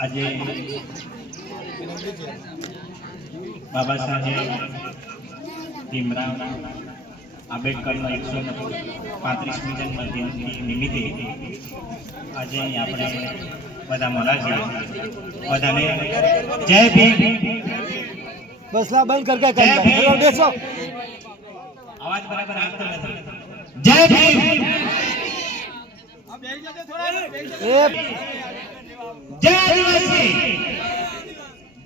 આજે બાબા સાહેબ ભીમરાવ આંબેડકરના 135મી જન્મજયંતિ નિમિત્તે આજે આપણે બધા મળ્યા છીએ। બધાને જય ભીમ। બસલા બંધ કરકે બેસો, અવાજ બરાબર આવતો નથી। જય ભીમ। જય આદિવાસી।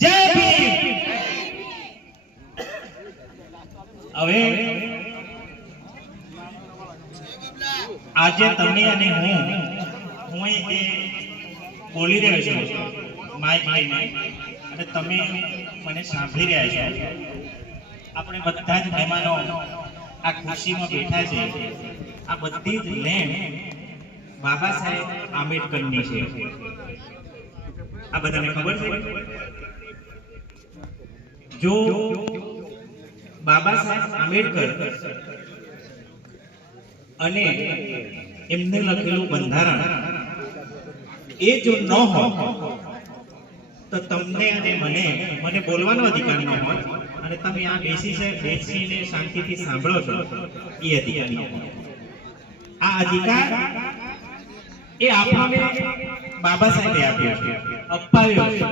જય ભીમ। હવે આજે તમે અને હું એ બોલી રહ્યો છું માઇક લઈને અને તમે મને સાંભળી રહ્યા છો। આપણે બધા જ મહેમાનો આ ખુશીમાં બેઠા છે। આ બધી જ લેણ બાબા સાહેબ આંબેડકરની છે। આ બધાને ખબર છે? જો બાબા સાહેબ આંબેડકર અને એમને લખેલું બંધારણ એ જો ન હોત તો તમને અને મને બોલવાનો અધિકાર ન હોત અને તમે આ બેસીને શાંતિથી સાંભળો છો એ અધિકાર ન હોત। આ અધિકાર એ આપણને બાબા સાહેબે આપ્યો છે, અપાવ્યો છે।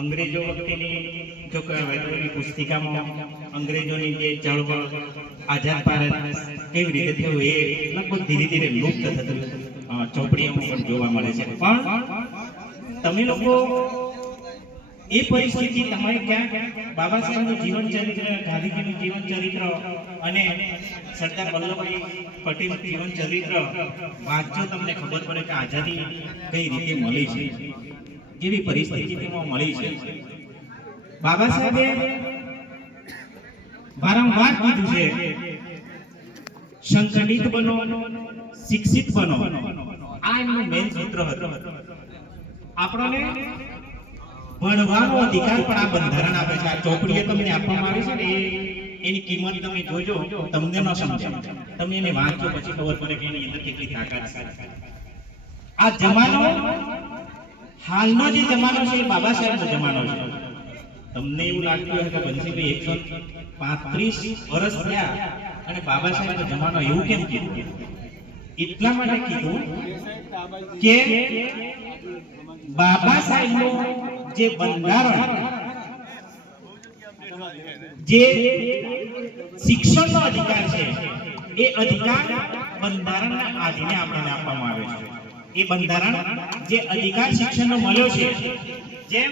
અંગ્રેજો વખતેની જો કહેવાય પુસ્તિકામાં અંગ્રેજોની જે ચળવળ આઝાદ ભારત કેવી રીતે થયું એ લગભગ ધીરે ધીરે લુપ્ત થતું ચોપડીઓમાં પણ જોવા મળે છે। પણ તમે લોકો એ પરિસ્થિતિ તમારે ક્યાં બાબા સાહેબનું જીવન ચરિત્ર, ગાંધીજીનું જીવન ચરિત્ર અને સરદાર વલ્લભભાઈ પટેલનું જીવન ચરિત્ર વાંચો, તમને ખબર પડે કે આઝાદી કઈ રીતે મળી છે, કેવી પરિસ્થિતિમાં મળી છે। બાબા સાહેબે વારંવાર કીધું છે સંગઠિત બનો, શિક્ષિત બનો। આ એમનું મેન સૂત્ર હતું। આપણને ભણવાનો અધિકાર પણ આ બંધારણ આપે છે। આ ચોપડીઓ તમને આપવામાં આવે છે ને એની કિંમત તમે જોજો, તમને ન સમજાય, તમે એને વાંચો પછી ખબર પડે કે એની અંદર કેટલી તાકાત છે। આ જમાનો હાલનો જે જમાનો છે એ બાબા સાહેબનો જમાનો છે। તમને એવું લાગતું હોય કે બંસીભાઈ 135 વર્ષ થયા અને બાબા સાહેબનો જમાનો એવું કેમ કીધું? એટલા માટે કીધું કે બાબા સાહેબનું જે બંધારણ, જે શિક્ષણનો અધિકાર છે એ અધિકાર બંધારણના આધીને આપણને આપવામાં આવે છે। એ બંધારણ જે અધિકાર શિક્ષણનો મળ્યો છે, જેમ